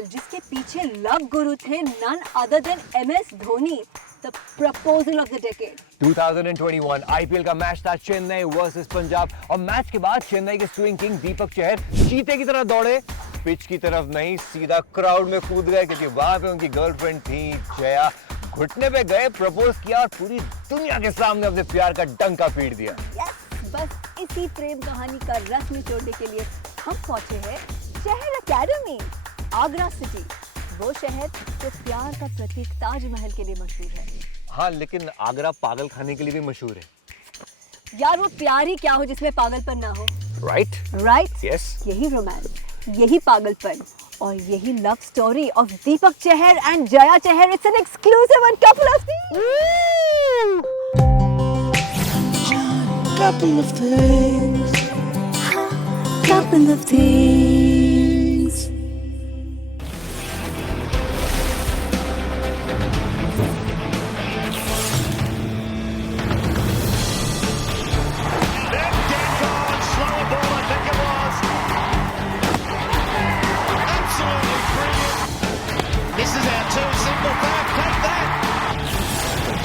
Proposal जिसके पीछे love गुरु थे none other than MS Dhoni, the proposal of the decade. 2021 IPL का मैच था चेन्नई वर्सेस पंजाब और मैच के बाद चेन्नई के स्विंग किंग दीपक चहर चीते की तरह दौड़े, पिच की तरफ नहीं सीधा क्राउड में कूद गए क्योंकि वहां पे उनकी गर्लफ्रेंड थी जया। घुटने पे गए, प्रपोज किया और पूरी दुनिया के सामने अपने प्यार का डंका पीट दिया। Yes, बस इसी प्रेम कहानी का रस निचोड़ने के लिए हम पहुंचे हैं चहर एकेडमी, आगरा सिटी, वो शहर जो प्यार का प्रतीक ताजमहल के लिए मशहूर है। हाँ, लेकिन आगरा पागल खाने के लिए भी मशहूर है। यार वो प्यार ही क्या हो जिसमें पागलपन ना हो। राइट? Yes? यही रोमांस, यही पागलपन और यही love story of Deepak Chahar and Jaya Chahar. It's an exclusive on couple of Couple of things. Couple of things.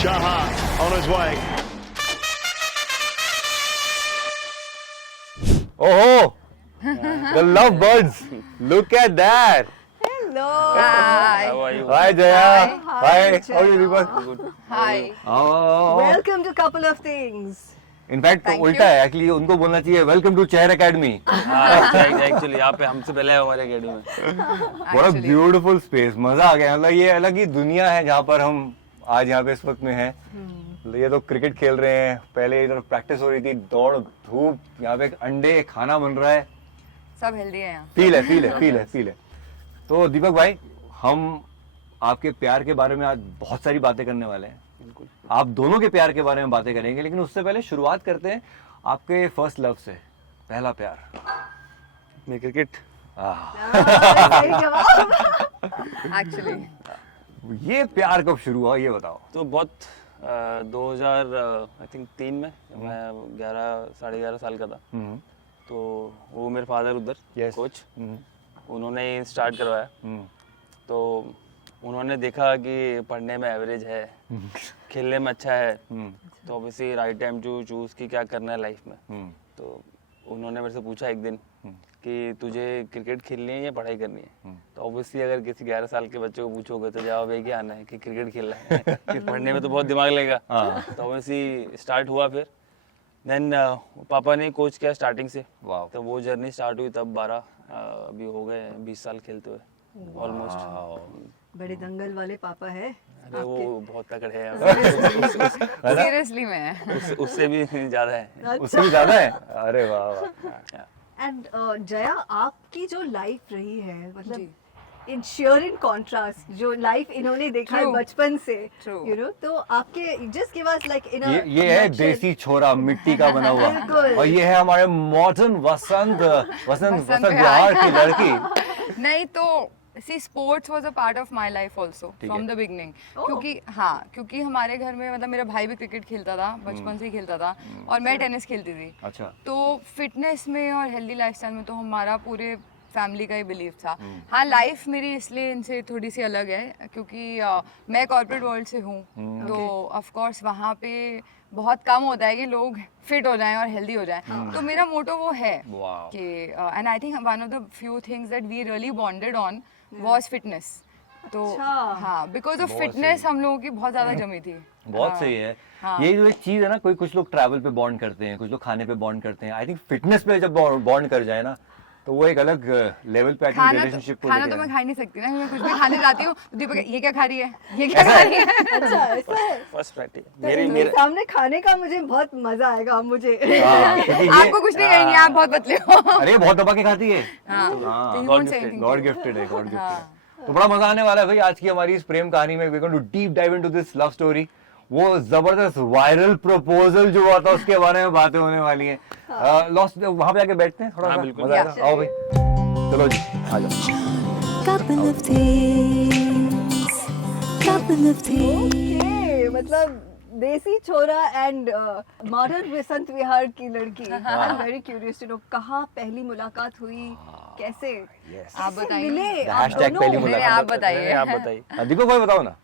Jaha on his way. Oh, the love birds. Look at that. Hello. How are you? Hi Jaya. Hi, How are you Deepak? Good. Hi. Oh. Welcome to couple of things. In fact उल्टा है, actually उनको बोलना चाहिए welcome to Chahar academy. Actually यहाँ पे हमसे पहले है हमारे अकेडमी में। बड़ा ब्यूटीफुल स्पेस, मजा आ गया। मतलब ये अलग ही दुनिया है जहाँ पर हम आज यहाँ पे इस वक्त में हैं। ये तो क्रिकेट खेल रहे हैं, पहले इधर प्रैक्टिस हो रही थी, दौड़ धूप, यहाँ पे अंडे खाना बन रहा है, सब हेल्दी है यहाँ। फील है। तो दीपक भाई, हम आपके प्यार के बारे में आज बहुत सारी बातें करने वाले हैं। बिल्कुल। आप दोनों के प्यार के बारे में बातें करेंगे, लेकिन उससे पहले शुरुआत करते हैं आपके फर्स्ट लव से, पहला प्यार। मैं क्रिकेट। सही जवाब। एक्चुअली ये प्यार कब शुरू हुआ ये बताओ। तो बहुत 2000 आई थिंक 3 में मैं 11 साल का था। तो वो मेरे फादर उधर कोच, उन्होंने स्टार्ट करवाया। तो उन्होंने देखा कि पढ़ने में एवरेज है, खेलने में अच्छा है, तो obviously right time to choose कि क्या करना है लाइफ में। तो उन्होंने मेरे से पूछा एक दिन कि तुझे क्रिकेट खेलनी है या पढ़ाई करनी है। तो ऑब्वियसली अगर किसी 11 साल के बच्चे को पूछोगे तो जवाब एक ही आना है कि क्रिकेट खेलना है कि पढ़ने में तो बहुत दिमाग लगेगा। तो ऑब्वियसली स्टार्ट हुआ। फिर देन पापा ने कोच किया स्टार्टिंग से। तो वो जर्नी स्टार्ट हुई तब 12 अभी हो गए 20 साल खेलते हुए ऑलमोस्ट। बड़े दंगल वाले पापा है। अरे वो बहुत तगड़े हैं। सीरियसली में उससे भी ज्यादा है। उससे भी ज्यादा है। अरे वाह वाह। एंड जया, आपकी जो लाइफ रही है, मतलब इन श्योर इन कॉन्ट्रास्ट जो लाइफ इन्होंने देखा है True. बचपन से, True. यू नो, तो आपके just give us like in ये है देसी छोरा, मिट्टी का बना हुआ। बिल्कुल। और ये है हमारे मॉडर्न वसंत विहार की लड़की। नहीं तो see sports was a part of my life also from the beginning. क्योंकि हमारे घर में मतलब मेरा भाई भी क्रिकेट खेलता था, बचपन से ही खेलता था, और मैं टेनिस खेलती थी। अच्छा। तो फिटनेस में और हेल्दी लाइफस्टाइल में तो हमारा पूरे फैमिली का ही बिलीव था। हाँ, लाइफ मेरी इसलिए इनसे थोड़ी सी अलग है क्योंकि मैं कॉर्पोरेट वर्ल्ड से हूँ। तो ऑफ कोर्स वहाँ पे बहुत कम होता है कि लोग फिट हो जाएं और हेल्दी हो जाएं। तो मेरा मोटो वो है कि and I think one of the few things that we really bonded on was fitness. तो हाँ, बिकॉज ऑफ फिटनेस हम लोगों की बहुत ज्यादा जमी थी। बहुत सही है। ये जो एक चीज है ना, कुछ लोग ट्रैवल पे बॉन्ड करते हैं, कुछ लोग खाने पे बॉन्ड करते हैं। आई थिंक फिटनेस पे जब बॉन्ड कर जाए ना, तो वो एक अलग लेवल पे रिलेशनशिप को खाना तो मैं खा नहीं सकती ना, मैं कुछ भी खाने जाती हूँ तो दीपक ये क्या खा रही है, ये क्या खा रही है। अच्छा, ऐसा है। फर्स्ट प्रैक्टिस तो इनके सामने खाने का मुझे बहुत मजा आएगा मुझे। आपको कुछ नहीं कहेंगे, आप बहुत पतले हो। अरे बहुत दबा के खाती है। गॉड गिफ्टेड है। तो बड़ा मजा आने वाला है भाई आज की हमारी इस प्रेम कहानी में। We going to deep dive into this love story. वो जबरदस्त वायरल प्रपोजल जो हुआ था उसके बारे में बातें होने वाली हैं। वहां पे आके बैठते हैं, थोड़ा सा मजा आएगा। आओ भाई, चलो जी, आ जाओ। Couple of things. Couple of things. Okay, मतलब देसी छोरा एंड मॉडर्न वसंत विहार की लड़की। I am very curious to know कहाँ पहली मुलाकात हुई, कैसे आप बताइए। मिले आप हैशटैग दोनों? पहली नहीं, मुलाकात। आप बताइए। आप बताइए। दीपक भाई बताओ ना।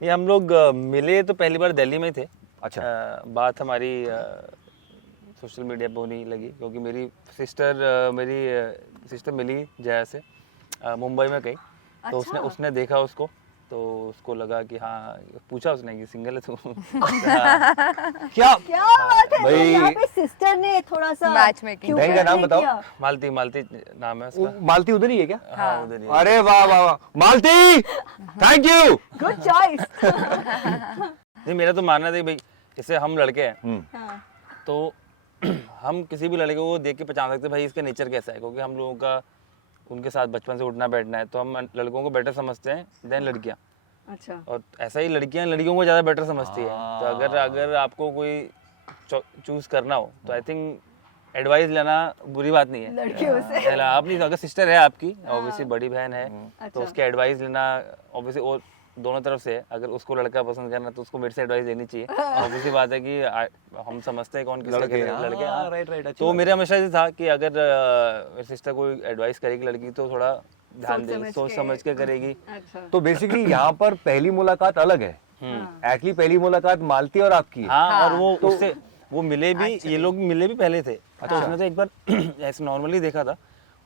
ये हम लोग मिले तो पहली बार दिल्ली में ही थे। अच्छा। बात हमारी सोशल मीडिया पे होने लगी क्योंकि मेरी सिस्टर मिली जया से मुंबई में कहीं, तो उसने देखा उसको, तो उसको लगा कि हाँ, पूछा उसने कि सिंगल है तू। क्या क्या बात है, तो भाई। यहाँ पे सिस्टर ने थोड़ा सा Matchmaking। क्यों बहन का नाम नहीं बताओ। किया? मालती नाम है उसका। मालती उधर ही है क्या? हाँ, उधर ही है। अरे वाह वाह वाह, मालती थैंक यू। Good choice. नहीं, मेरा तो मानना था कि भाई जैसे हम लड़के हैं हाँ, तो हम किसी भी लड़के को देख के पहचान सकते हैं भाई इसका नेचर कैसा है, क्योंकि हम लोगों का उनके साथ बचपन से उठना बैठना है, तो हम लड़कों को बेटर समझते हैं देन लड़कियां, अच्छा और ऐसा ही लड़कियां लड़कियों को ज़्यादा बेटर समझती है। तो अगर आपको कोई चूज करना हो तो आई थिंक एडवाइस लेना बुरी बात नहीं है। लड़कियों से। पहला आप नहीं, अगर सिस्टर है आपकी, ऑब्वियसली बड़ी बहन है, तो अच्छा। उसके एडवाइस लेना ऑब्वियसली, और दोनों तरफ से है। अगर उसको लड़का पसंद करना तो उसको मेरे से एडवाइस लेनी चाहिए। ऑब्वियसली बात है कि हम समझते हैं कौन किसका लड़के, कैसा हाँ, लड़के। राइट, राइट, अच्छी तो बात मेरे हमेशा से था कि अगर मेरी सिस्टर कोई एडवाइस करेगी लड़की तो थोड़ा ध्यान दे, सोच समझ के करेगी। अच्छा तो बेसिकली यहाँ पर पहली मुलाकात अलग है। एक्चुअली पहली मुलाकात मालती और आपकी है। हाँ, और वो उससे वो मिले भी, ये लोग मिले भी पहले थे। तो उसने तो एक बार ऐसे नॉर्मली देखा था,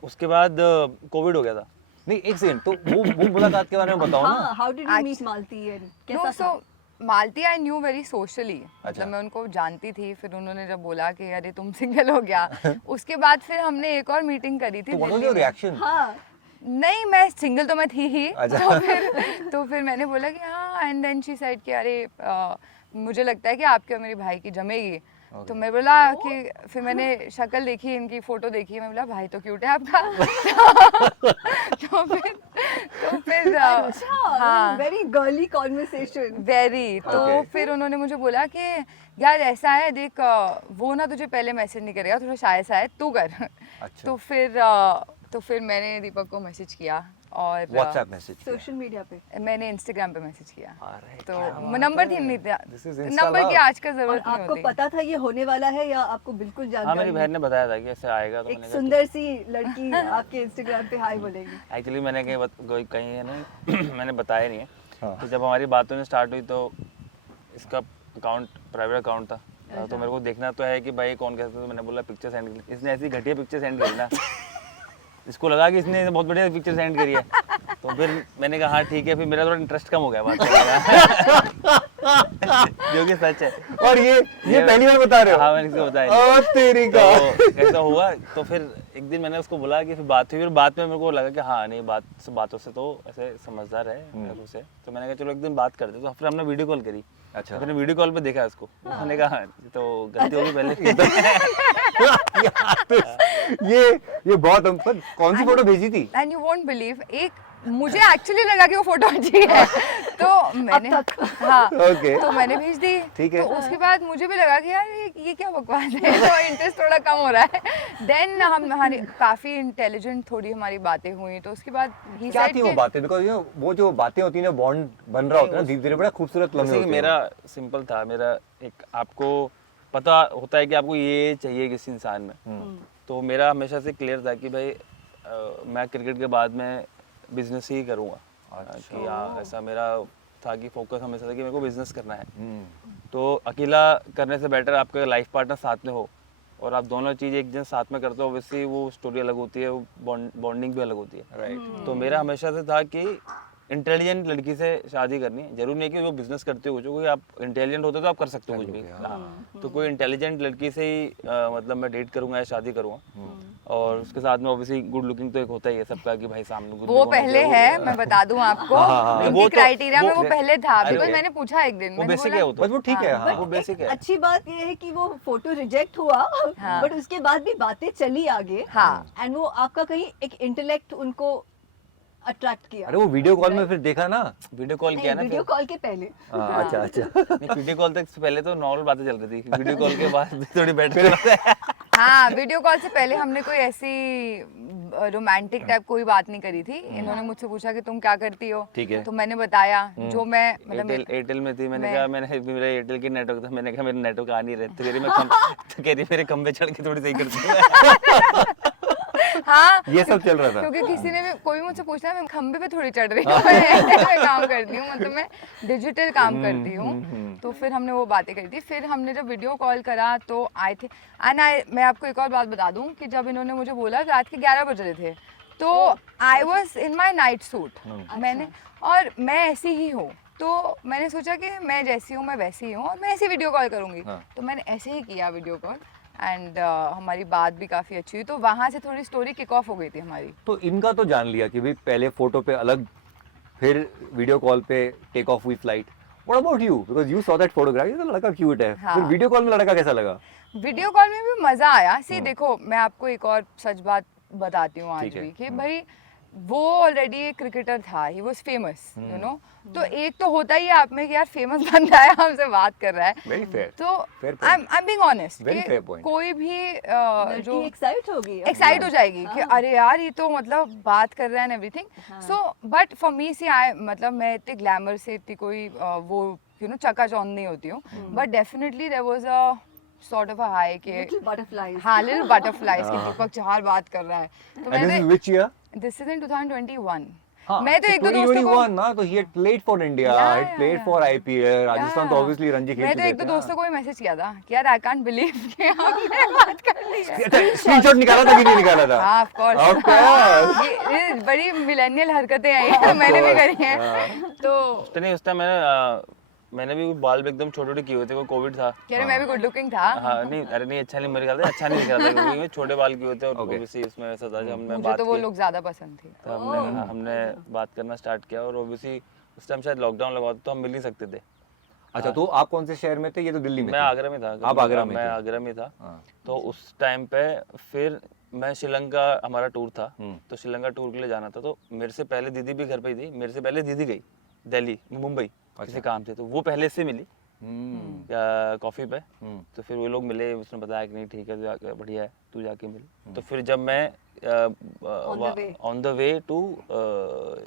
उसके बाद कोविड हो गया था। नहीं एक सेकंड, तो वो मुलाकात के बारे में बताओ ना। हाँ, how did you meet Malti and कैसा नो, था? So Malti I knew very socially, अच्छा। मतलब मैं उनको जानती थी। फिर उन्होंने जब बोला कि अरे तुम सिंगल हो गया, उसके बाद फिर हमने एक और मीटिंग करी थी तो व्हाट वाज दिल्ली योर में। रिएक्शन? हाँ नहीं, मैं सिंगल तो मैं थी ही। अच्छा। तो फिर मैंने बोला कि हाँ, एंड देन शी सेड कि अरे मुझे लगता है कि आपके और मेरी भाई की जमेगी। तो मैं बोला कि फिर मैंने शक्ल देखी, इनकी फोटो देखी, मैं बोला भाई तो क्यूट है आपका। तो फिर अच्छा, वेरी गर्ली कॉन्वर्सेशन। वेरी। तो Okay. फिर उन्होंने मुझे बोला कि यार ऐसा है, देख वो ना तुझे पहले मैसेज नहीं करेगा, थोड़ा शायद शायद तू कर। अच्छा। तो फिर मैंने दीपक को मैसेज किया और व्हाट्सएप मैसेज। सोशल मीडिया पे मैंने इंस्टाग्राम पे मैसेज किया। अरे तो नंबर थी नहीं था, This is Insta नंबर की love. आज का और जरूरत नहीं आपको होती। पता था ये होने वाला है या आपको बिल्कुल हाँ, मेरी जानकारी? बहन ने बताया था कि ऐसे आएगा, तो एक मैंने सुंदर सी लड़की आपके इंस्टाग्राम पे हाय बोलेगी। एक्चुअली मैंने कहीं है ना मैंने बताया नहीं है। हाँ। तो जब हमारी बातों ने स्टार्ट हुई तो इसका अकाउंट प्राइवेट अकाउंट था, तो मेरे को देखना तो है कि भाई कौन कैसा था। तो मैंने बोला पिक्चर सेंड कर। इसने ऐसी घटिया पिक्चर सेंड करी ना, इसको लगा कि इसने बहुत बढ़िया पिक्चर सेंड करी है। तो फिर मैंने कहा हाँ ठीक है, फिर मेरा थोड़ा इंटरेस्ट कम हो गया बात करने का। जो कि सच है। और ये पहली बार बता रहे हो? हाँ, मैंने किसी को बताया नहीं। ओ तेरी का। तो कैसा हुआ, तो फिर एक दिन मैंने उसको बोला कि फिर बात हुई, फिर बात में मेरे को लगा कि हाँ नहीं, बातों से तो ऐसे समझदार है मेरे से। तो मैंने कहा चलो एक दिन बात करते हैं। तो फिर हमने वीडियो कॉल करी। अच्छा। तो मैंने वीडियो कॉल पे देखा उसको, मैंने कहा हाँ, तो गलती होगी पहले। ये बहुत पर कौन सी फोटो भेजी थी? एंड यू वोंट बिलीव, एक मुझे एक्चुअली लगा कि वो फोटो अच्छी है, तो मैंने हाँ Okay. तो मैंने भेज दी। ठीक है। तो उसके बाद मुझे भी लगा कि यार ये क्या बकवास है, तो इंटरेस्ट थोड़ा कम हो रहा है। देन हमारी काफी इंटेलिजेंट थोड़ी हमारी बातें हुई। तो उसके बाद he क्या said थी वो कि- बातें? बिकॉज वो जो बातें होती है ना, बॉन्ड बन रहा होता है ना धीरे धीरे, बड़ा खूबसूरत लम्हे जैसे कि होते हैं। मेरा सिंपल था, मेरा एक आपको पता होता है कि आपको ये चाहिए किसी इंसान में। तो मेरा हमेशा से क्लियर था कि भाई मैं क्रिकेट के बाद में बिजनेस ही करूँगा। कि हाँ, ऐसा मेरा था कि फोकस हमेशा था कि मेरे को बिजनेस करना है। तो अकेला करने से बेटर आपका लाइफ पार्टनर साथ में हो और आप दोनों चीज़ एक दिन साथ में करते हो, ऑब्वियसली वो स्टोरी अलग होती है, वो बॉन्डिंग भी अलग होती है। राइट। तो मेरा हमेशा से था कि इंटेलिजेंट लड़की से शादी करनी है। जरूरी नहीं कि वो बिजनेस करते हो, जो कोई आप इंटेलिजेंट होते हो तो आप कर सकते हो कुछ भी। हाँ, तो कोई इंटेलिजेंट लड़की से ही मतलब मैं डेट करूंगा या शादी करूंगा। और उसके साथ में ऑब्वियसली गुड लुकिंग तो एक होता ही है सबका कि भाई सामने good वो look होना पहले चाहिए, है, मैं बता दूं आपको, वो उनकी तो- क्राइटेरिया में वो वो- पहले था। अरे बिकॉज वो- मैंने पूछा एक दिन, वो मैंने बेसिक बोला- है वो तो। बस वो ठीक है। हाँ। वो बेसिक है। अच्छी बात ये है कि वो फोटो रिजेक्ट हुआ, हाँ। बट उसके बाद भी बातें चली आगे। हाँ। एंड वो आपका कहीं एक इंटेलेक्ट उनको अट्रैक्ट किया। अरे वो वीडियो कॉल में फिर देखा ना। वीडियो कॉल किया ना वीडियो फिर। कॉल के पहले। अच्छा अच्छा। नहीं, वीडियो कॉल तक से पहले तो नॉर्मल बातें चल रही थी, वीडियो कॉल के बाद थोड़ी बैठ हाँ, वीडियो कॉल से पहले हमने कोई ऐसी रोमांटिक टाइप कोई बात नहीं करी थी। इन्होंने मुझसे पूछा कि तुम क्या करती हो, ठीक है। तो मैंने बताया जो मैं मतलब एयरटेल में थी। मैंने मैं- कहा मेरा एयरटेल की नेटवर्क था। मैंने कहा मेरा नेटवर्क आ नहीं रहा। तो कह रही मैं तो कह रही मेरे खंबे चढ़ के थोड़ी सही करती हूँ। हाँ ये सब चल रहा था। क्योंकि किसी ने भी कोई मुझसे पूछता है मैं खंबे पे थोड़ी चढ़ रही हूँ मैं काम करती हूँ, मतलब मैं डिजिटल काम करती हूँ। तो फिर हमने वो बातें करी थी। फिर हमने जब वीडियो कॉल करा तो आए थे मैं आपको एक और बात बता दूँ कि जब इन्होंने मुझे बोला रात के 11 बज रहे थे तो I was in my night suit. मैंने और मैं ऐसी ही हूँ तो मैंने सोचा कि मैं जैसी हूँ मैं वैसी ही हूँ और मैं ऐसे वीडियो कॉल करूँगी। तो मैंने ऐसे ही किया वीडियो कॉल एंड हमारी बात भी काफ़ी अच्छी हुई। तो वहाँ से थोड़ी स्टोरी किक ऑफ हो गई थी हमारी। तो इनका तो जान लिया कि भाई पहले फोटो पे अलग, फिर वीडियो कॉल पे टेक ऑफ हुई flight. What about you, because you saw that photograph, ये तो लड़का क्यूट है। हाँ। फिर वीडियो कॉल में लड़का कैसा लगा? वीडियो कॉल में भी मज़ा आया। सी देखो मैं आपको एक और सच बात बताती हूँ आज ठीक है। भी कि भाई वो ऑलरेडी एक क्रिकेटर था, he was famous you know. तो एक तो होता ही है आप में कि यार फेमस बंदा है हमसे बात कर रहा है। Very fair. तो Fair point. I am being honest Very fair point. कोई भी लड़की जो एक्साइट होगी, एक्साइट हो जाएगी कि अरे यार ये तो मतलब बात कर रहा है and everything. So but for me see I मतलब मैं इतने ग्लैमर से इतनी कोई वो यू नो चकाचौंध नहीं होती हूँ, but definitely there was a sort of a high के लिटिल बटरफ्लाइज। हाँ लिटिल बटरफ्लाइज की दीपक चहर बात कर रहा है। तो And this मैंने is which year? This is in 2021। हाँ, मैं तो एक दो दोस्तों को 2021 ना, तो he had played for India, Yeah, had played yeah, for IPL, Rajasthan तो obviously रणजी खेल मैं चुके तो एक दो थे। दोस्तों को भी मैसेज किया था कि यार आई कांट बिलीव कि हमने बात कर ली है। अच्छा, स्क्रीनशॉट निकाला था कि नहीं निकाला था? हाँ ऑफ कोर्स। Of course. ये बड़ी मिलेनियल हरकतें हैं मैंने भी करी हैं। तो तो नहीं उस टाइम मैंने भी बाल भी एकदम छोटे छोटे किए हुए थे, वो कोविड था। कह रहे मैं भी गुड लुकिंग था। हाँ नहीं अरे नहीं अच्छा नहीं, मेरे ख्याल से अच्छा नहीं दिख रहा था क्योंकि छोटे बाल किए हुए थे और ओबियसली उसमें ऐसा था जब हमने मुझे बात तो वो की लोग ज्यादा पसंद थे। तो हमने बात करना स्टार्ट किया और ओबियसली उस टाइम शायद लॉकडाउन लगा था तो हम मिल नहीं सकते थे। अच्छा, तो आप कौन से शहर में थे? ये तो दिल्ली में मैं थे। आगरा में था। आप आगरा में मैं थे। आगरा में था। हाँ। तो उस टाइम पे फिर मैं श्रीलंका, हमारा टूर था तो श्रीलंका टूर के लिए जाना था। तो मेरे से पहले दीदी भी घर पे ही थी, मेरे से पहले दीदी गई दिल्ली मुंबई किसी काम से, तो वो पहले से मिली कॉफी पे। तो फिर वो लोग मिले, उसने बताया कि नहीं ठीक है बढ़िया है तू जाके मिल। तो फिर जब मैं on the way to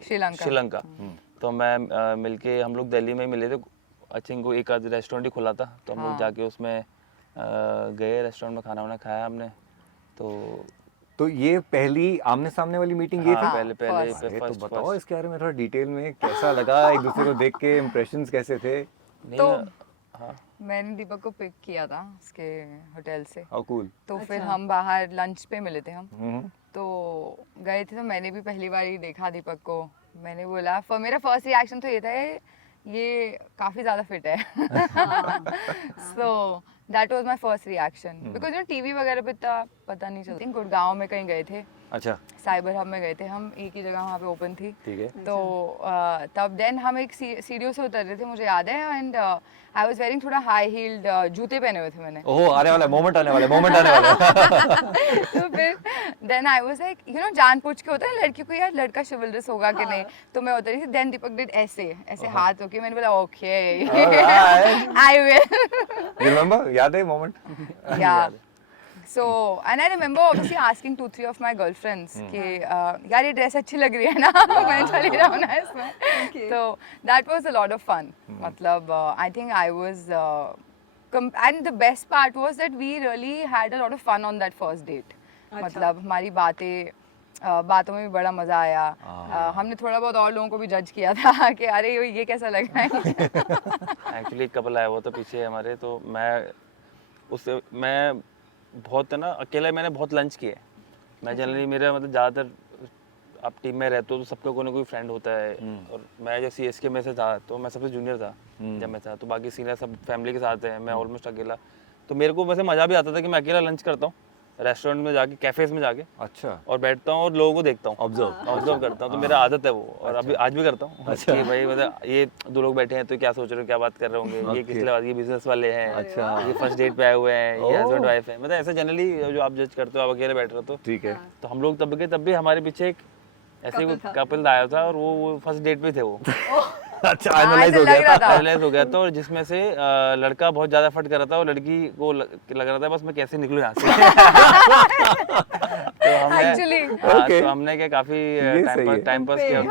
Sri Lanka तो मैं मिलके हम लोग दिल्ली में ही मिले थे। आई थिंक वो एक आध रेस्टोरेंट ही खुला था तो हम लोग जाके उसमें गए, रेस्टोरेंट में खाना वाना खाया हमने। तो ये पहली आमने सामने वाली मीटिंग ये हाँ, थी? पहले अरे तो बताओ इसके बारे में थोड़ा डिटेल में, कैसा लगा एक दूसरे को देख के, इम्प्रेशंस कैसे थे? तो हाँ मैंने दीपक को पिक किया था उसके होटल से। How cool. तो फिर हम बाहर लंच पे मिले थे हम। तो गए थे तो मैंने भी पहली बार ही देखा दीपक को। मैंने बोला मेरा फर्स्ट रिएक्शन तो ये था ये काफ़ी ज़्यादा फिट है। So that was my first reaction because TV वगैरह पे पता नहीं चलती। गुड़गांव में कहीं गए थे, अच्छा साइबर हब में गए थे हम, एक ही जगह वहाँ पे ओपन थी। ठीक है। तो तब देन हम एक सीढ़ियों से उतर रहे थे मुझे याद है एंड आई वाज वेयरिंग थोड़ा हाई हील्ड जूते पहने हुए थे मैंने। ओह आने वाला मोमेंट आने वाला तो फिर then I was like you know जानबूझ के होता है लड़की को यार लड़का शिवलरस होगा कि नहीं। तो मैं उतरी थी। देन दीपक डिड ऐसे हाथ होके, मैंने बोला ओके आई विल। रिमेंबर, याद है मोमेंट? या So, and I remember obviously asking 2-3 of my girlfriends कि यार ये ड्रेस अच्छी लग रही है ना, मैं चली जाऊँ ना इसमें। तो that was a lot of fun. मतलब I think I was and the best part was that we really had a lot of fun on that first date. मतलब हमारी बातों में भी बड़ा मजा आया। हमने थोड़ा बहुत और लोगों को भी जज किया था कि अरे ये कैसा लग रहा है। एक्चुअली कपल आया हुआ था पीछे हमारे, तो मैं बहुत ना अकेला मैंने बहुत लंच किए। मैं जनरली मेरा मतलब ज़्यादातर आप टीम में रहते हो तो सबका कोई ना कोई फ्रेंड होता है। और मैं जब CSK में से था तो मैं सबसे जूनियर था जब मैं था, तो बाकी सीनियर सब फैमिली के साथ हैं, मैं ऑलमोस्ट अकेला। तो मेरे को वैसे मज़ा भी आता था कि मैं अकेला लंच करता हूँ रेस्टोरेंट में जाके, कैफेज में जाके। अच्छा। और बैठता हूँ और लोगों को देखता हूँ, ऑब्जर्व करता हूँ। तो मेरा आदत है वो, और अभी आज भी करता हूँ कि भाई मतलब ये दो लोग बैठे हैं तो क्या सोच रहे हो, क्या बात कर रहे होंगे, ये किस लिए, ये बिजनेस वाले हैं, अच्छा ये फर्स्ट डेट पे आए हुए हैं, ये हस्बैंड वाइफ है। मतलब ऐसे जनरली जो आप जज करते हो, आप अकेले बैठ रहे हो तो ठीक है। तो हम लोग तब भी हमारे पीछे एक ऐसे कपल आया था और वो फर्स्ट डेट पे थे वो। अच्छा, एनालाइज हो गया था और जिसमें से लड़का बहुत ज्यादा फट कर रहा था और लड़की को लग रहा था बस मैं कैसे निकलूं यहाँ से। Actually. Okay. तो हमने क्या काफी ये सही है। टाइम पास किया,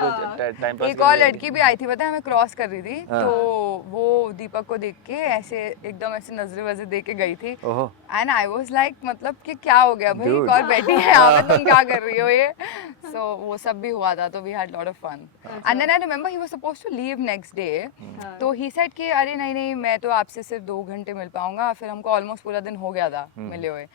टाइम पास एक और लड़की भी आई थी, पता है, हमें क्रॉस कर रही थी, तो वो दीपक को देख के ऐसे एकदम ऐसे नजरे वजरे दे के गई थी, ओहो। एंड आई वाज लाइक, मतलब कि क्या हो गया भाई, Dude. एक और बैठी है यहाँ पे, तुम क्या कर रही हो ये? सो वो सब भी हुआ था, तो we had lot of fun. And then I remember he was supposed to leave next day, तो ही सेड कि अरे नहीं नहीं, मैं तो आपसे सिर्फ 2 घंटे मिल पाऊंगा. फिर हमको ऑलमोस्ट पूरा दिन हो गया था मिले हुए.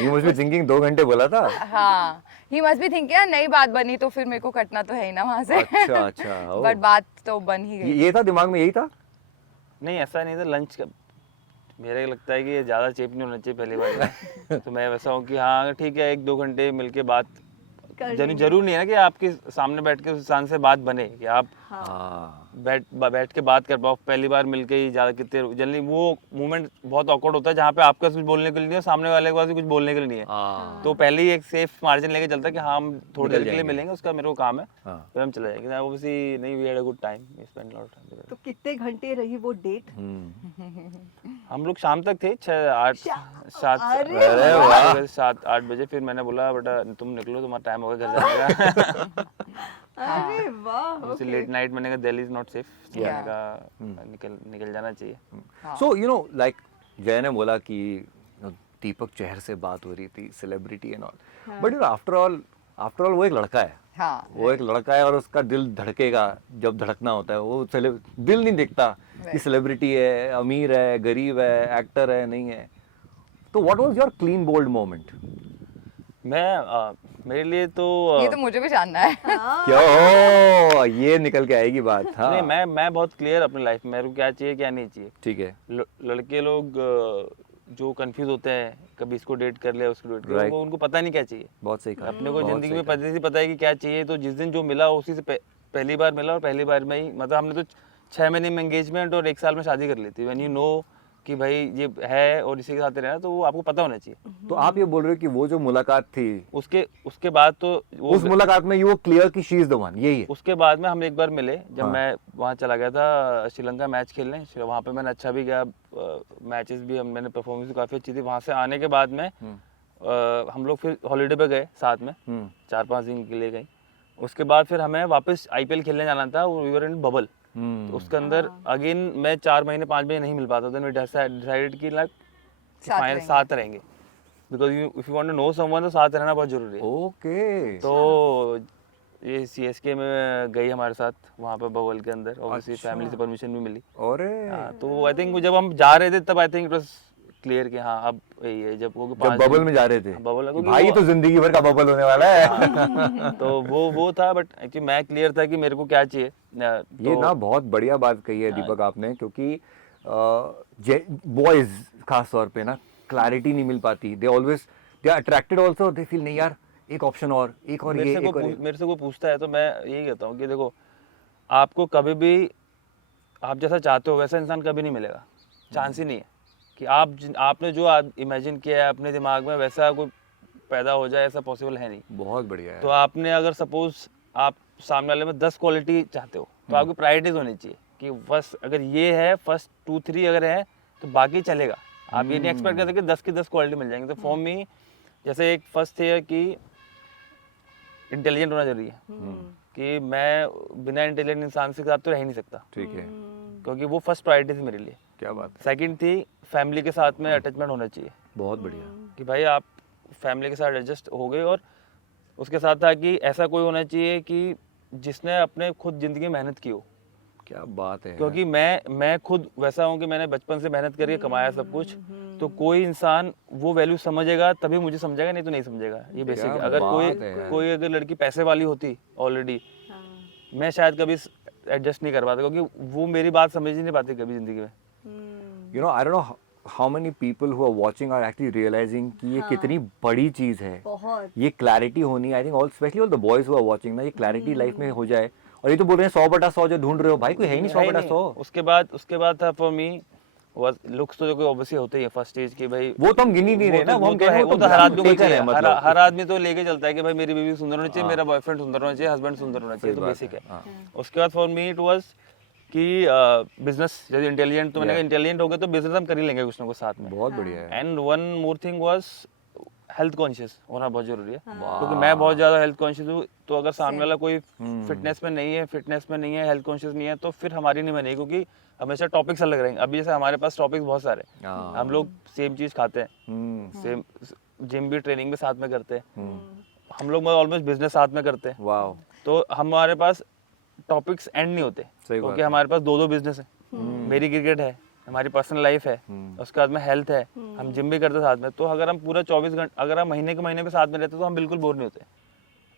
You must be thinking 2 घंटे बोला था। हाँ, ही मस्ट बी थिंकिंग नई बात बनी तो फिर मेरे को कटना तो है ही ना वहाँ से. अच्छा अच्छा। ओह। बट बात तो बन ही गई. ये था दिमाग में, यही था। नहीं ऐसा नहीं था. लंच का मेरे को लगता है कि ये ज़्यादा चेप नहीं होना चाहिए पहली बार. तो मैं वैसा हूँ कि हाँ ठीक है, 1-2 घंटे मिलके बात जरूर नहीं है ना कि आपके सामने बैठ के उस इंसान से बात बने, कि आप हाँ। बैठ के बात कर पाओ. पहली बार मिलके ही ज़्यादा कितने जल्दी वो मोमेंट बहुत ऑकवर्ड होता है जहाँ पे आपका कुछ बोलने के लिए नहीं है, सामने वाले के पास भी कुछ बोलने के लिए नहीं है. हाँ। तो पहले ही एक सेफ मार्जिन लेके चलता है कि हाँ हम थोड़ी देर के लिए जाएंगे। मिलेंगे, उसका मेरे को काम है, हाँ। फिर हम चले जाएंगे. ऑब्वियसली नहीं, we had a good time, we spend lot of time. तो कितने घंटे रही वो डेट? हम लोग शाम तक थे, 6-8 अरे वाह। 7-8 बजे. फिर मैंने बोला बेटा तुम निकलो, तुम्हारा टाइम होगा घर जाने का. अरे वाह. लेट नाइट मैंने कहा दिल्ली इज नॉट सेफ, मैंने कहा निकल जाना चाहिए. सो यू नो लाइक जय ने बोला कि दीपक चहर से बात हो रही थी, celebrity and all, but you after all वो एक लड़का है. हाँ. वो एक लड़का है और उसका दिल धड़केगा जब धड़कना होता है. वो दिल नहीं देखता कि सेलिब्रिटी है, अमीर है, गरीब है, एक्टर है, नहीं है. तो what was your clean bowled moment? मेरे लिए तो ये तो मुझे भी जानना है. क्या हो, ये निकल के आएगी बात. हाँ नहीं, मैं बहुत क्लियर अपनी लाइफ में, मेरे को क्या चाहिए क्या नहीं चाहिए. ठीक है. लड़के लोग जो कंफ्यूज होते हैं, कभी इसको डेट कर लिया उसको डेट कर लिया, Right. वो उनको पता नहीं क्या चाहिए. बहुत सही कहा. अपने को बहुत जिंदगी सही में कहा. पता है कि क्या चाहिए. तो जिस दिन जो मिला उसी से पहली बार मिला, और पहली बार में ही मतलब हमने तो 6 महीने में एंगेजमेंट और 1 साल में शादी कर ली थी. व्हेन यू नो कि भाई ये है और इसी के साथ रहना, तो वो आपको पता होना चाहिए. तो आप ये बोल रहे हो कि वो जो मुलाकात थी, उसके बाद तो उस मुलाकात में यू क्लियर कि शी इज द वन, यही है. उसके बाद में हम एक बार मिले जब हाँ. मैं वहाँ चला गया था श्रीलंका मैच खेलने. वहाँ पे मैंने अच्छा भी किया, मैचेस भी मैंने परफॉर्मेंस भी काफ़ी अच्छी थी. वहाँ से आने के बाद में हम लोग फिर हॉलीडे पे गए साथ में, 4-5 दिन के लिए गए. उसके बाद फिर हमें वापस IPL खेलने जाना था. We were in bubble. तो उसके अंदर अगेन मैं 4 महीने 5 महीने नहीं मिल पाता था. मैं डिसाइडेड कि लाइक साथ रहेंगे, because if you want to know someone तो साथ रहना बहुत जरूरी है. ओके. तो ये CSK में गई हमारे साथ वहाँ पे बबल के अंदर. ऑब्वियसली फैमिली से परमिशन भी मिली. अरे हाँ, तो आई थिंक जब हम जा रहे थे तब I think it was clear कि हाँ अब ये जब वो जब बबल में जा रहे थे, बबल भाई तो जिंदगी भर का बबल होने वाला है. तो वो था. बट एक्चुअली मैं क्लियर था कि मेरे को क्या चाहिए. ये ना बहुत बढ़िया बात कही है दीपक आपने, क्योंकि बॉयज खास तौर पे ना क्लैरिटी नहीं मिल पाती. They always they are attracted also, they feel नहीं यार एक ऑप्शन और एक और ये एक और ये. मेरे से कोई पूछता है तो मैं यही कहता हूँ कि देखो, आपको कभी भी आप जैसा चाहते हो वैसा इंसान कभी नहीं मिलेगा. चांस ही नहीं है कि आपने जो इमेजिन किया है अपने दिमाग में वैसा कोई पैदा हो जाए, ऐसा पॉसिबल है नहीं. बहुत बढ़िया है. तो आपने अगर सपोज आप सामने वाले में 10 क्वालिटी चाहते हो तो आपकी प्रायोरिटीज होनी चाहिए कि बस अगर ये है फर्स्ट 2-3 अगर है तो बाकी चलेगा. आप ये नहीं एक्सपेक्ट कर सकते 10 की 10 क्वालिटी मिल जाएंगे. तो फॉर मी जैसे एक फर्स्ट है कि इंटेलिजेंट होना जरूरी है, कि मैं बिना इंटेलिजेंट इंसान के साथ तो रह ही नहीं सकता. ठीक है. क्योंकि वो फर्स्ट प्रायोरिटी थी मेरे लिए. क्या बात है. सेकंड थी फैमिली के साथ में अटैचमेंट होना चाहिए, बहुत बढ़िया. कि भाई आप फैमिली के साथ एडजस्ट हो गए. और उसके साथ था कि ऐसा कोई होना चाहिए कि जिसने अपने खुद जिंदगी में मेहनत की हो. क्या बात है. क्योंकि मैं खुद वैसा हूँ कि मैंने बचपन से मेहनत करके कमाया सब कुछ. तो कोई इंसान वो वैल्यू समझेगा तभी मुझे समझेगा, नहीं तो नहीं समझेगा. ये बेसिक है. अगर कोई अगर लड़की पैसे वाली होती ऑलरेडी, मैं शायद कभी एडजस्ट नहीं कर पाता, क्योंकि वो मेरी बात समझ ही नहीं पाती कभी जिंदगी में. You know, I don't know how many people who are watching are actually realizing कि ये कितनी बड़ी चीज है. बहुत. ये क्लैरिटी होनी, I think all specially all the boys who are watching ना, ये क्लैरिटी लाइफ में हो जाए. और ये तो बोल रहे हैं 100/100 जो ढूंढ रहे हो, भाई कोई है ही नहीं 100/100. उसके बाद था फॉर मी लुक्स. तो जो कोई ऑब्वियसली होते ही है फर्स्ट स्टेज के. भाई वो तो हम गिनी नहीं रहे ना, वो हम कह रहे हैं वो तो हर आदमी को चाहिए. मतलब हर आदमी तो लेके चलता है कि भाई मेरी बीवी सुंदर होनी चाहिए, मेरा बॉयफ्रेंड सुंदर होना चाहिए, हस्बैंड सुंदर होना चाहिए. तो बेसिक है. उसके बाद फॉर मी इट वाज कि बिजनेस जैसे इंटेलिजेंट. तो मैंने कहा इंटेलिजेंट हो गए तो बिजनेस हम कर ही लेंगे कुछ ना कुछ साथ में. बहुत बढ़िया है. And one more thing was health conscious होना बहुत जरूरी है, क्योंकि मैं बहुत ज़्यादा हेल्थ कॉन्शियस हूँ। तो अगर सामने वाला कोई फिटनेस में नहीं है, हेल्थ कॉन्शियस नहीं है, तो फिर हमारी नहीं बनेगी, क्योंकि हमेशा टॉपिक्स अलग रहेंगे। अभी जैसे हमारे पास टॉपिक्स बहुत सारे हैं, हम लोग सेम चीज़ खाते हैं, सेम जिम भी ट्रेनिंग भी साथ में करते हैं, हम लोग ऑलमोस्ट बिजनेस साथ में करते हैं। वाओ, तो हमारे पास टॉपिक्स एंड नहीं होते, सही बात क्योंकि है। हमारे पास दो बिजनेस है। मेरी क्रिकेट है, हमारी पर्सनल लाइफ है, उसके बाद में हेल्थ है, हम जिम भी करते हैं साथ में। तो अगर हम पूरा 24 घंटे, अगर हम महीने के महीने भी साथ में रहते तो हम बिल्कुल बोर नहीं होते।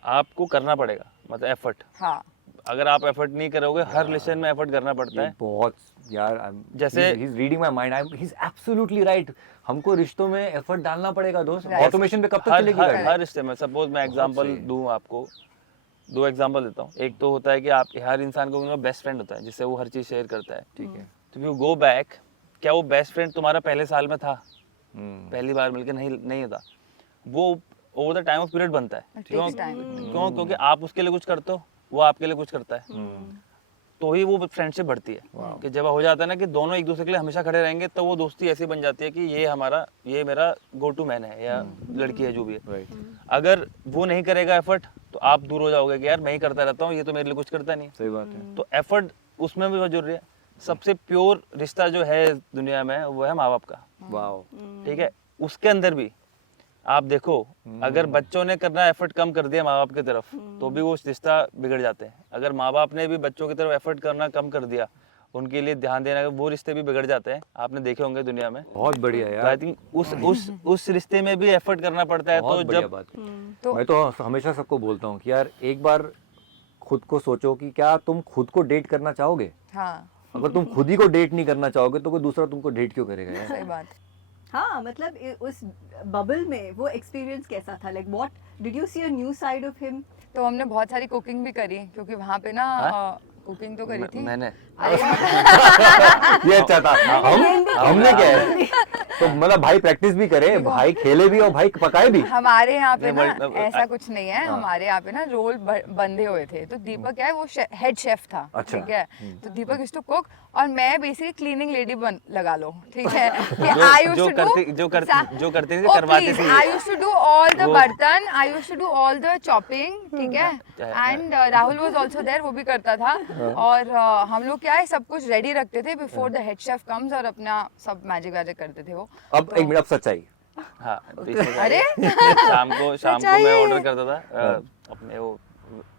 आपको करना पड़ेगा, मतलब एफर्ट। हाँ अगर आप एफर्ट नहीं करोगे, हर रिलेशन में एफर्ट करना पड़ता ये है। बहुत यार, जैसे- he is reading my mind, he is absolutely right. हमको रिश्तों में एफर्ट डालना पड़ेगा दोस्त। Right. ऑटोमेशन पे कब तक हर चलेगी हर गाड़ी? हर रिश्ते में, सपोज मैं एग्जांपल सही। दूं आपको, 2 एग्जांपल देता हूँ। एक तो होता है कि आप, हर इंसान को बेस्ट फ्रेंड होता है, जिससे वो हर चीज़ शेयर करता है। ठीक है। तो यू गो बैक, क्या वो बेस्ट फ्रेंड तुम्हारा पहले साल में था, पहली बार मिलके नहीं था, वो over the time of period बनता है। It क्यों? takes time. क्यों? क्योंकि आप उसके लिए कुछ करते हो, वो आपके लिए कुछ करता है, तो ही वो फ्रेंडशिप बढ़ती है। कि जब हो जाता है ना कि दोनों एक दूसरे के लिए हमेशा खड़े रहेंगे, तो वो दोस्ती ऐसी बन जाती है कि ये मेरा गो टू मैन है, या लड़की है, जो भी है। राइट। अगर वो नहीं करेगा एफर्ट, तो आप दूर हो जाओगे कि यार मैं ही करता रहता हूँ, ये तो मेरे लिए कुछ करता नहीं है। सही बात है। तो एफर्ट उसमें भी बहुत जरूरी है। सबसे प्योर रिश्ता जो है दुनिया में, वो है माँ बाप का। वाओ, ठीक है, उसके अंदर भी आप देखो, अगर बच्चों ने करना एफर्ट कम कर दिया माँ बाप की तरफ, तो भी वो रिश्ता बिगड़ जाते हैं। अगर माँ बाप ने भी बच्चों की तरफ एफर्ट करना कम कर दिया, उनके लिए ध्यान देना, वो रिश्ते भी बिगड़ जाते हैं। आपने देखे होंगे दुनिया में। बहुत बढ़िया तो आई यार, थिंक उस रिश्ते में भी एफर्ट करना पड़ता है। तो बहुत बढ़िया जब बात है। तो मैं तो हमेशा सबको बोलता हूँ कि यार एक बार खुद को सोचो कि क्या तुम खुद को डेट करना चाहोगे। हाँ अगर तुम खुद ही को डेट नहीं करना चाहोगे तो कोई दूसरा तुमको डेट क्यों करेगा यार? सही बात। हाँ, मतलब उस बबल में वो एक्सपीरियंस कैसा था? Like what did you see a new side of him? तो हमने बहुत सारी कुकिंग भी करी, क्योंकि वहाँ पे ना कुकिंग तो करी थी मैंने ये अच्छा था। हमने क्या है, तो मतलब भाई प्रैक्टिस भी करे, भाई खेले भी और भाई पकाए भी। हमारे यहाँ पे नहीं, ना but- ऐसा कुछ नहीं है। हमारे यहाँ पे ना रोल बंधे हुए थे। तो दीपक क्या है, वो हेड शेफ था। अच्छा। ठीक है, तो दीपक इज टू कुक और मैं बेसिकली क्लीनिंग लेडी बन लगा लो। ठीक है, कि जो- आई यूज्ड जो टू करती- जो करती- जो करती थी, करवाती थी। I used to do all the वो- बर्तन, I used to do all the chopping. ठीक है, and Rahul was also there, वो भी करता था। और हम लोग क्या है, सब कुछ रेडी रखते थे before the head chef comes, और अपना सब मैजिक वैजिक करते थे वो। अब एक मिनट, अब सच्चाई। हाँ, पीछे का- अरे शाम को मैं चाहिए। ऑर्डर करता था अपने वो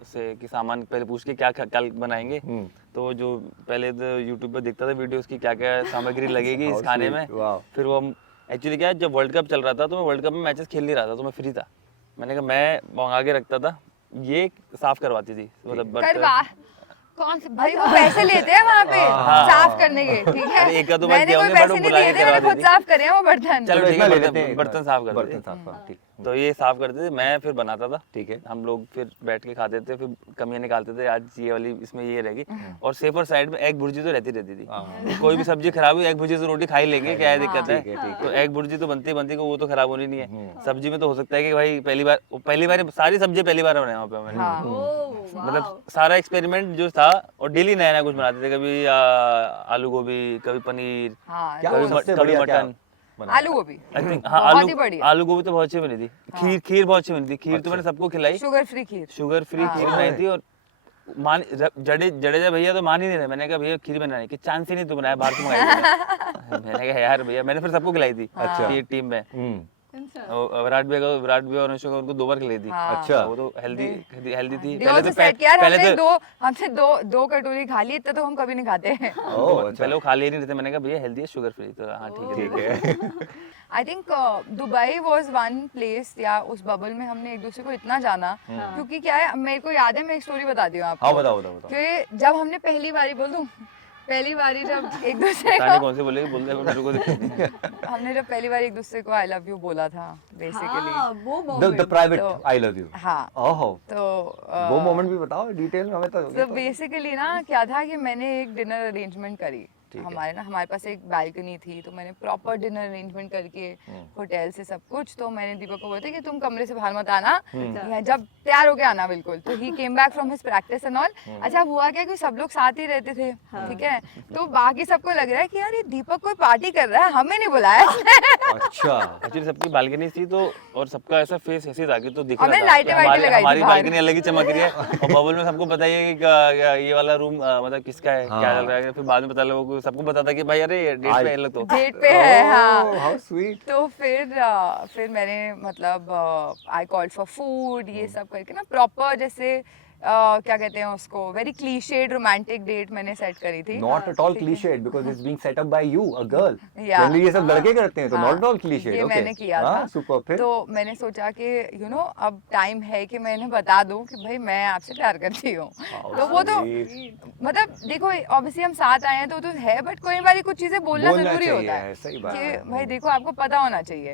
से कि सामान पहले पूछ के क्या कल बनाएंगे। तो जो पहले तो यूट्यूब पे देखता था वीडियोस की क्या क्या सामग्री लगेगी इस How खाने sweet, में। wow. फिर वो एक्चुअली क्या है, जब वर्ल्ड कप चल रहा था तो मैं वर्ल्ड कप में मैचेस खेल नहीं रहा था, तो मैं फ्री था। मैंने कहा मैं मंगा के रखता था, ये साफ करवाती थी, मतलब करवा कौन से भाई, वो पैसे लेते हैं वहाँ पे साफ करने के। ठीक है, अरे एक आध दो बार मैंने किया कोई होंगे, पैसे but नहीं बुला दिए के थे, मैंने करवा खुद दी। साफ करे हैं वो बर्तन। चलो ठीक इतना है, ले लेते हैं, बर्तन साफ करते बर्तन थे। साफ करना, ठीक। तो ये साफ करते थे, मैं फिर बनाता था। ठीक है। हम लोग फिर बैठ के खाते थे, फिर कमियां निकालते थे, आज ये वाली इसमें ये रहेगी। और सेफर साइड में एग भुर्जी तो रहती थी। कोई भी सब्जी खराब हुई, एग भुर्जी से रोटी खा ही लेंगे, क्या है दिक्कत है। ठीक है। तो एग भुर्जी तो बनती बनती को वो तो खराब होनी नहीं है। सब्जी में तो हो सकता है कि भाई पहली बार सारी सब्जी पहली बार बनाए वहाँ पे मैंने। हाँ मतलब सारा एक्सपेरिमेंट जो था, और डेली नया नया कुछ बनाते थे। कभी आलू गोभी, कभी पनीर, हाँ, क्या कभी सबसे कभी बढ़िया क्या मटन। बना? आलू गोभी आई थिंक हाँ, बहुत ही बढ़िया। आलू गोभी तो बहुत अच्छी बनी थी। खीर बहुत अच्छी बनी थी। खीर तो मैंने सबको खिलाई, शुगर फ्री खीर। शुगर फ्री खीर बनाई थी। और जडेजा भैया तो मान ही नहीं रहे। मैंने कहा भैया खीर बनाने की चांस ही नहीं, तो बनाया बाहर से मंगाई। मैंने कहा यार भैया, मैंने फिर सबको खिलाई थी टीम में। विराट भैया और अनुष्का को, उनको 2 बार खिलाई थी। हाँ। अच्छा। वो तो हेल्दी थी। They also said कि यार हमसे दो कटोरी खा ली, इतना तो हम कभी नहीं खाते हैं। ओह, अच्छा। पहले वो खा ले नहीं थे। मैंने कहा भैया हेल्दी है, शुगर फ्री। तो हाँ ठीक है। I think Dubai was one place, या उस बबल में हमने एक दूसरे को इतना जाना, क्योंकि क्या है, मेरे को याद है, मैं एक स्टोरी बताती हूँ आपको। हाँ, बताओ। कि जब हमने पहली बारी पहली बारी जब एक दूसरे पता नहीं को कौन से बोले, बोल दे मेरे को दिक्कत नहीं। हमने जब पहली बार एक दूसरे को आई लव यू बोला था बेसिकली। हाँ, वो द moment। प्राइवेट तो- आई लव यू। हाँ, ओहो, तो वो मोमेंट भी बताओ डिटेल में हमें तो। तो बेसिकली ना क्या था कि मैंने एक डिनर अरेंजमेंट करी। हमारे पास एक बालकनी थी, तो मैंने प्रॉपर डिनर अरेंजमेंट करके होटल से सब कुछ, तो मैंने दीपक को बोला कि तुम कमरे से बाहर मत आना, यहाँ जब तैयार होके आना बिल्कुल। तो he came back from his practice and all. अच्छा हुआ क्या कि सब लोग साथ ही रहते थे, ठीक है, तो बाकी सबको लग रहा है कि यार ये दीपक कोई पार्टी कर रहा है, हमें नहीं बुलाया। अच्छा, एक्चुअली सबकी बालकनी थी, तो और सबका ऐसा फेस ऐसे था कि तो दिख हमने रहा था लाइटें वाइटें लगाई थी हमारी बाहर। बालकनी अलग ही चमक रही है, और बबल में सबको पता ही है कि ये वाला रूम मतलब किसका है, क्या चल रहा है। फिर बाद में पता लगा, सबको पता था कि भाई अरे डेट पे है लोग, तो डेट पे है, हाँ। How sweet. तो फिर मैंने मतलब आई कॉल्ड फॉर फूड, ये सब करके ना प्रॉपर जैसे क्या कहते हैं उसको, वेरी क्लीशेड रोमांटिक डेट मैंने सेट करी थी। Not at all cliched because it's being set up by you, a girl. Yeah. Generally ये सब लड़के करते हैं, तो हाँ, not at all cliched. ये Okay. मैंने किया हाँ, था। super. फिर तो मैंने सोचा कि अब टाइम है कि मैं इन्हें बता दूं कि भाई मैं आपसे प्यार करती हूँ। तो वो तो मतलब देखो ऑब्वियसली हम साथ आए हैं तो है, बट कोई बार कुछ चीजें बोलना बोलना जरूरी चाहिए, होता है सही बात कि है। भाई देखो आपको पता होना चाहिए।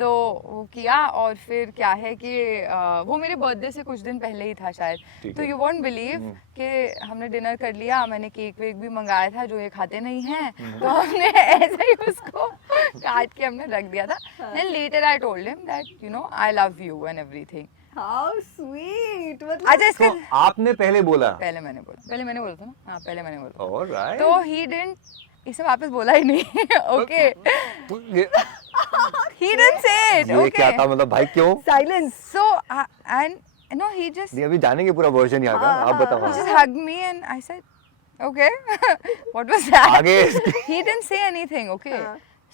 तो वो किया, और फिर क्या है कि वो मेरे बर्थडे से कुछ दिन पहले ही था शायद। तो यू वोंट बिलीव कि हमने डिनर कर लिया, मैंने केक वेक भी मंगाया था जो ये खाते नहीं हैं, तो हमने ऐसे ही उसको काट के हमने रख दिया था। Then later I told him that you know I love you and everything. How sweet, मतलब अच्छा इसके तो आपने पहले बोला। पहले मैंने बोला था ना, हाँ पहले मैंने बोला था। Alright. तो ही डिडंट, इसे वापस बोला ही नहीं। Okay, he didn't say it. ये क्या ओके, था, मतलब भाई क्यों? Silence. So and no he just ये अभी जानेंगे पूरा वर्जन यहाँ का, आप बताओ। He just hugged me and I said, okay, what was that? आगे He didn't say anything, okay.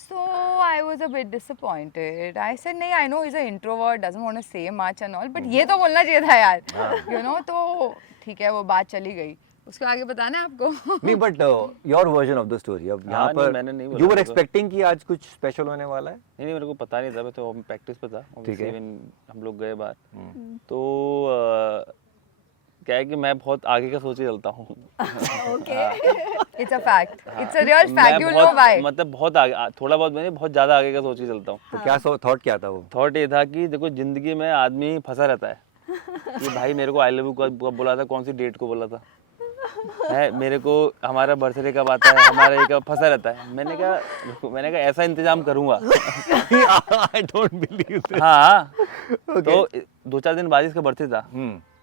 So I was a bit disappointed. I said, नहीं, I know he's an introvert, doesn't want to say much and all, but ये तो बोलना चाहिए था यार, you know। तो ठीक है, वो बात चली गई। उसके आगे बताना है आपको। नहीं, but your version of the story. अब यहाँ हाँ, नहीं, पर मैंने नहीं बोला यू वर था। एक्सपेक्टिंग कि आज कुछ स्पेशल होने वाला है? नहीं मेरे को पता नहीं था, मैं तो प्रैक्टिस पे था। ठीक है। Obviously, when हम लोग गए बाहर, तो क्या है कि मैं बहुत आगे का सोच के चलता हूँ। Okay, It's a fact. It's a real fact. You'll know why. मतलब बहुत आगे, थोड़ा बहुत मैंने बहुत ज्यादा आगे का सोच के चलता हूँ। तो क्या थॉट क्या था वो? थॉट ये था कि देखो जिंदगी में आदमी फंसा रहता है कि भाई मेरे को आई लव यू कब बोला था, कौन सी डेट को बोला था, है मेरे को हमारा बर्थडे कब आता है, हमारा ये कब फंसा रहता है। मैंने कहा ऐसा इंतजाम करूंगा। I don't believe this. हाँ, तो 2-4 दिन बाद इसका बर्थडे था,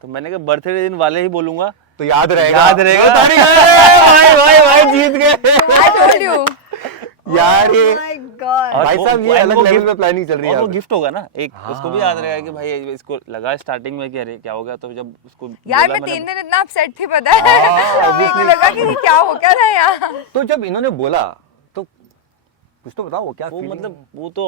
तो मैंने कहा बर्थडे दिन वाले ही बोलूंगा तो याद रहेगा। याद रहेगा। भाई जीत गए। I told you. यार ये माय गॉड। और भाई वो- साहब, ये और अलग वो लेवल gift- पे प्लानिंग चल रही है और वो यहाँ पे। गिफ्ट होगा ना एक, उसको भी याद रहेगा कि भाई इसको लगा स्टार्टिंग में कि अरे क्या होगा, तो जब उसको यार बोला मैं मैंने- 3 दिन इतना अपसेट थी, पता है। मेरे को लगा कि ये क्या हो क्या रहा है यहाँ। तो जब इन्होंने बोला तो कुछ तो बताओ, वो क्या वो feeling? मतलब वो तो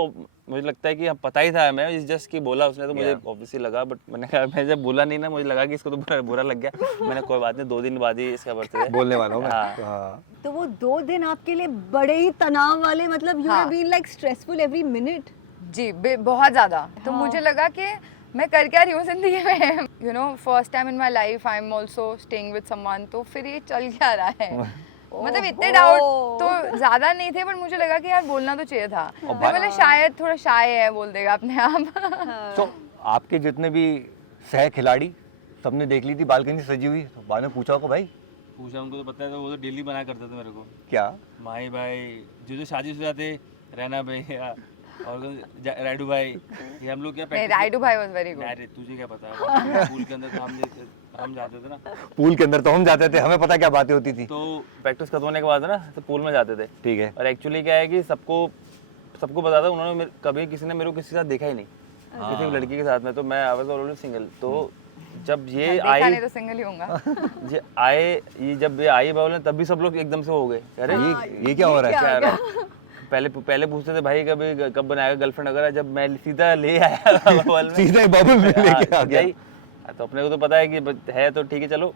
मुझे लगता है कि अब पता ही था, मैं इस जस्ट कि बोला उसने तो मुझे ऑब्वियसली लगा, बट मैंने कहा मैं जब बोला नहीं ना, मुझे लगा कि इसको तो बुरा लग गया। मैंने कोई बात नहीं, 2 दिन बाद ही इसका बर्थडे बोलने वाला हूँ मैं। हाँ। हाँ। तो वो 2 दिन आपके लिए बड़े ही तनाव वाले, मतलब you have been like stressful every minute. जी बहुत ज्यादा। तो मुझे लगा कि मैं कर क्या रही हूँ जिंदगी में, you know first time in my life I am also staying with someone, तो फिर ये चल क्या रहा है। मतलब इतने डाउट तो ज्यादा नहीं थे, पर मुझे लगा कि यार बोलना तो चाहिए था। मैं बोले शायद थोड़ा शाय है, बोल देगा अपने आप। तो आपके जितने भी सह खिलाड़ी सबने देख ली थी बालकनी सजी हुई, तो बाद में पूछा होगा भाई पूछा, उनको तो पता है, वो तो डेली बनाया करते थे मेरे को। क्या? माही भाई जो शादीशुदा थे, रैना भाई और राइडू भाई, ये हम लोग क्या नहीं, राइडू भाई वाज वेरी गुड। अरे तुझे क्या पता है, स्कूल के अंदर तो हम जाते थे ना, पूल के अंदर तो हम जाते थे, हमें पता क्या बातें होती थी। तो प्रैक्टिस खत्म होने के बाद ना तो पूल में जाते थे। ठीक है। और एक्चुअली क्या है कि सबको पता था, उन्होंने कभी किसी ने मेरे को किसी के साथ देखा ही नहीं, किसी भी लड़की के साथ में, तो मैं आई वाज ऑलरेडी सिंगल। तो जब ये देखा आई नहीं तो सिंगल ही होऊंगा। जब ये आई बाबू ने, तब भी सब लोग एकदम से हो गए, अरे ये क्या हो रहा है? क्या रहा है? पहले पूछते थे भाई कब बनाएगा गर्लफ्रेंड वगैरह, जब मैं सीधा ले आया बबल में, सीधे बबल में लेके आ गया। यही तो अपने को तो पता है कि है तो ठीक है चलो।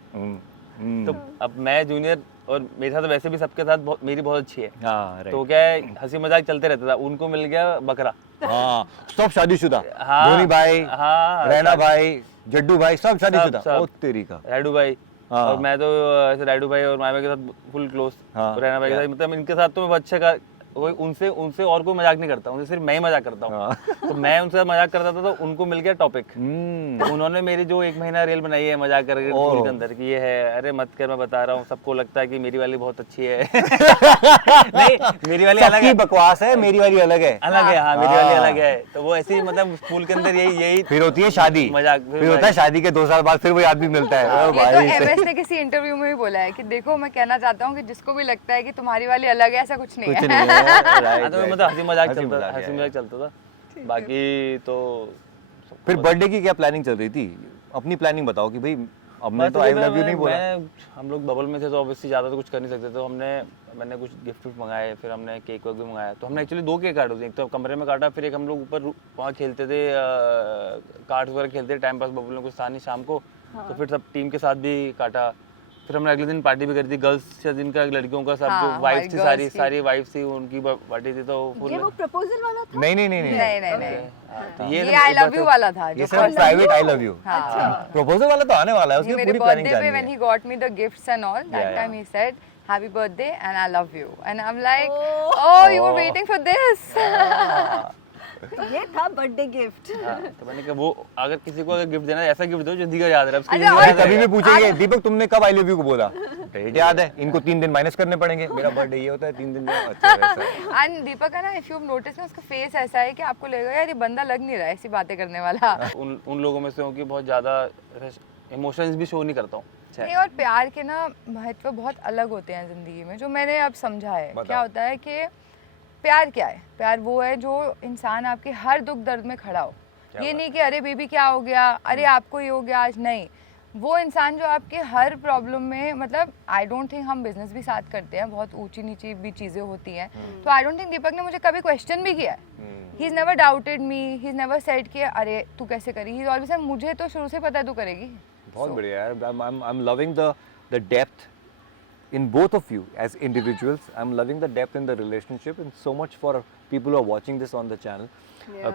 तो अब मैं जूनियर, और मेरे साथ वैसे भी सबके साथ मेरी बहुत अच्छी है, हाँ, तो क्या है हंसी मजाक चलते रहता था। उनको मिल गया बकरा, हाँ, सब शादीशुदा। हाँ, धोनी भाई, हाँ, रैना भाई, जड्डू भाई, सब शादीशुदा। सब। ओ तेरी का। राइडू भाई, हाँ। और मैं तो ऐसे राइडू भाई और माया भाई के साथ फुल क्लोज, हाँ। रैना भाई के साथ, मतलब इनके साथ तो मैं अच्छे का कोई उनसे और कोई मजाक नहीं करता, उनसे सिर्फ मैं ही मजाक करता हूँ। तो मैं उनसे मजाक करता था तो उनको मिल गया टॉपिक। तो उन्होंने मेरी जो 1 महीना रील बनाई है मजाक करके स्कूल के अंदर की, ये है अरे मत कर, मैं बता रहा हूँ, सबको लगता है कि मेरी वाली बहुत अच्छी है। नहीं, मेरी वाली अलग है, बकवास है, मेरी वाली अलग है। अलग है, हाँ मेरी वाली अलग है। तो वो ऐसे ही मतलब स्कूल के अंदर यही फिर होती है शादी, मजाक, फिर होता है शादी के 2 साल बाद फिर वो आदमी मिलता है। ओ ये तो भाई एमएस ने किसी इंटरव्यू में भी बोला है कि देखो मैं कहना चाहता हूँ कि जिसको भी लगता है कि तुम्हारी वाली अलग है, ऐसा कुछ नहीं कुछ है। नहीं है। हाँ, राइट, तो मतलब हंसी मजाक चलता था। बाकी तो फिर बर्थडे की क्या प्लानिंग चल रही थी? अपनी प्लानिंग बताओ कि भाई हमने तो आई लव यू नहीं बोला। हम लोग बबल में थे तो ऑब्वियसली ज़्यादा तो कुछ कर नहीं सकते, तो मैंने कुछ गिफ्ट मंगाए, फिर हमने केक भी मंगाया। तो हमने एक्चुअली 2 केक काटे थे, एक तो कमरे में काटा, फिर एक हम लोग ऊपर वहाँ खेलते थे, कार्ड्स वगैरह खेलते थे, टाइम पास बबल में कुछ था नहीं शाम को। तो फिर सब टीम के साथ भी काटा। फिर हमने अगले दिन पार्टी भी करी थी, गर्ल्स जिनका लड़कियों का सब जो वाइफ्स थी, सारी वाइफ्स थी, उनकी पार्टी थी। तो ये वो प्रपोजल वाला था? नहीं तो ये आई लव यू वाला था, ये सिर्फ प्राइवेट आई लव यू। हाँ। प्रपोजल वाला तो आने वाला है, उसकी मेरे पूरी प्लानिंग बर्थडे पे करनी when है। he got me the gifts and all, that time he said happy birthday and I love you, and I'm like, oh you were waiting for this। ये था बर्थडे गिफ्ट। तो मैंने कहा वो अगर किसी को गिफ्ट देना है ऐसा गिफ्ट दो जो जिंदगी का याद रहे। उसकी अच्छा, जिंदगी और याद कभी रहेगा। भी पूछेंगे दीपक तुमने कब आई लव यू को बोला, डेट याद है, इनको 3 दिन माइनस करने पड़ेंगे, मेरा बर्थडे ये होता है 3 दिन में। अच्छा वैसा है। एंड दीपक है ना, इफ यू नोटिस ना, उसका फेस ऐसा है कि आपको लगेगा यार ये बंदा लग नहीं रहा है ऐसी बातें करने वाला। उन लोगों में से हूँ कि बहुत ज़्यादा इमोशंस भी शो नहीं करता हूँ। नहीं, और प्यार के ना महत्व बहुत अलग होते हैं ज़िंदगी में, जो मैंने अब समझा है। क्या होता है कि प्यार क्या है? प्यार वो है जो इंसान आपके हर दुख दर्द में खड़ा हो। ये नहीं कि अरे बेबी क्या हो गया, अरे आपको ये हो गया आज, नहीं। वो इंसान जो आपके हर प्रॉब्लम में, मतलब आई डोंट थिंक, हम बिजनेस भी साथ करते हैं, बहुत ऊंची नीची भी चीज़ें होती हैं, तो आई डोंट थिंक दीपक ने मुझे कभी क्वेश्चन भी किया है। He is never doubted me, he is never said कि अरे तू कैसे करी। ही इज़ ऑलवेज सेड मुझे तो शुरू से पता है तू करेगी। बहुत बढ़िया यार। I am loving the depth in both of you as individuals. I'm loving the depth in the relationship and so much for people who are watching this on the channel.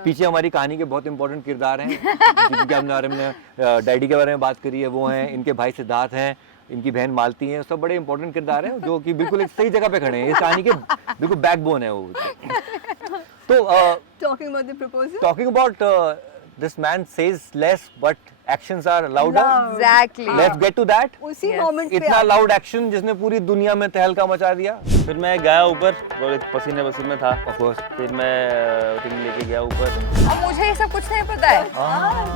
पीछे हमारी कहानी के बहुत इंपॉर्टेंट किरदार हैं जिनके बारे में डैडी के बारे में बात करी है, वो हैं, इनके भाई सिद्धार्थ हैं, इनकी बहन मालती हैं, सब बड़े इंपॉर्टेंट किरदार हैं जो कि बिल्कुल एक सही जगह पे खड़े हैं। इस कहानी के बिल्कुल बैकबोन है वो। तो talking about this man says less but actions are louder. Exactly. Let's get to that. उसी मोमेंट पे इतना लाउड एक्शन जिसने पूरी दुनिया में तहलका मचा दिया। फिर मैं गया ऊपर, पसीने में था। Of course. फिर मैं रिंग लेके गया ऊपर। अब मुझे ये सब कुछ नहीं पता है,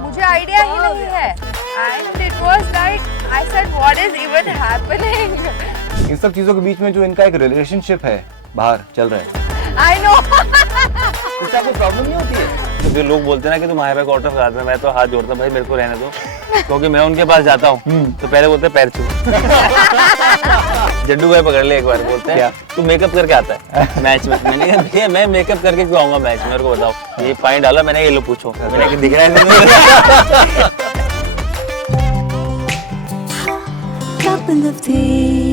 मुझे आइडिया ही नहीं है। And it was like I said what is even happening. इन सब चीजों के बीच में जो इनका एक रिलेशनशिप है बाहर चल रहा है, आई नो। उससे आपको प्रॉब्लम नहीं होती है? तो जो लोग बोलते हैं ना कि तुम हाई बैक ऑटो खा रहे, मैं तो हाथ जोड़ता भाई मेरे को रहने दो, क्योंकि मैं उनके पास जाता हूँ तो पहले बोलते हैं पैर छू। जड्डू भाई पकड़ ले एक बार, बोलते हैं तू मेकअप करके आता है मैच में। मैंने कहा भैया मैं मेकअप करके क्यों आऊंगा मैच में, मेरे को बताओ। ये फाइन डाला मैंने, ये लो पूछो, मैंने दिख रहा है। Couple of days.